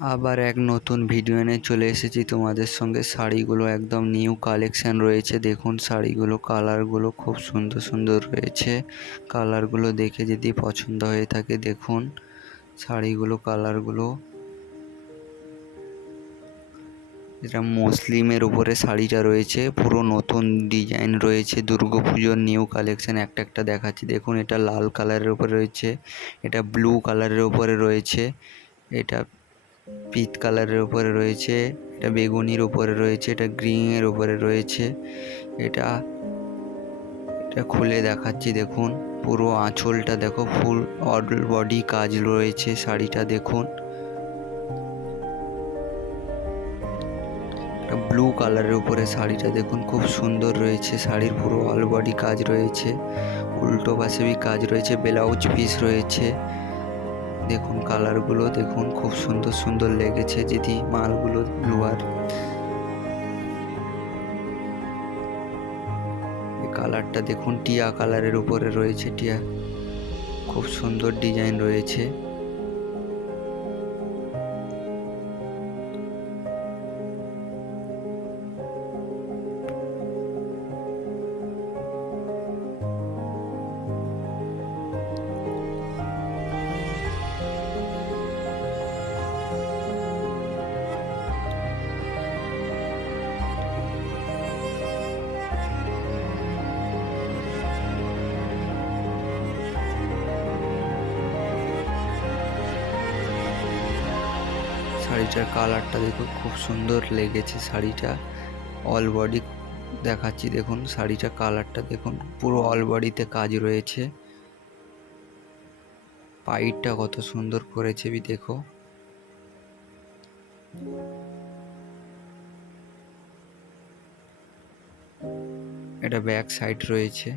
আবার এক নতুন ভিডিও নিয়ে চলে এসেছি তোমাদের সঙ্গে। শাড়িগুলো একদম নিউ কালেকশন রয়েছে। দেখুন শাড়িগুলো কালারগুলো খুব সুন্দর সুন্দর রয়েছে। কালারগুলো দেখে যদি পছন্দ হয়ে থাকে দেখুন শাড়িগুলো কালারগুলো। এটা মুসলিমের উপরে শাড়িটা রয়েছে, পুরো নতুন ডিজাইন রয়েছে, দুর্গাপুজোর নিউ কালেকশন একটা একটা দেখাচ্ছি। দেখুন এটা লাল কালারের উপরে রয়েছে, এটা ব্লু কালারের উপরে রয়েছে, এটা পিচ কালারের উপরে রয়েছে, এটা বেগুনির উপরে রয়েছে, এটা গ্রিনের উপরে রয়েছে। এটা খুলে দেখাচ্ছি। দেখুন পুরো আঁচলটা দেখো, ফুল অল বডি কাজ রয়েছে শাড়িটা। দেখুন ব্লু কালারের উপরে শাড়িটা দেখুন খুব সুন্দর রয়েছে। শাড়ির পুরো অল বডি কাজ রয়েছে, উল্টো পাশে কাজ রয়েছে, ব্লাউজ পিস রয়েছে। দেখুন কালারগুলো দেখুন খুব সুন্দর সুন্দর লেগেছে যদি মালগুলো লোয়ার। এই কালারটা দেখুন টিয়া কালারের উপরে রয়েছে, টিয়া খুব সুন্দর ডিজাইন রয়েছে। শাড়িটার কালারটা দেখুন খুব সুন্দর লেগেছে। শাড়িটা অল বডি দেখাচ্ছি। দেখুন শাড়িটা কালারটা দেখুন, পুরো অল বডিতে কাজ রয়েছে। পাইটটা কত সুন্দর করেছে দেখো। এটা ব্যাক সাইড রয়েছে।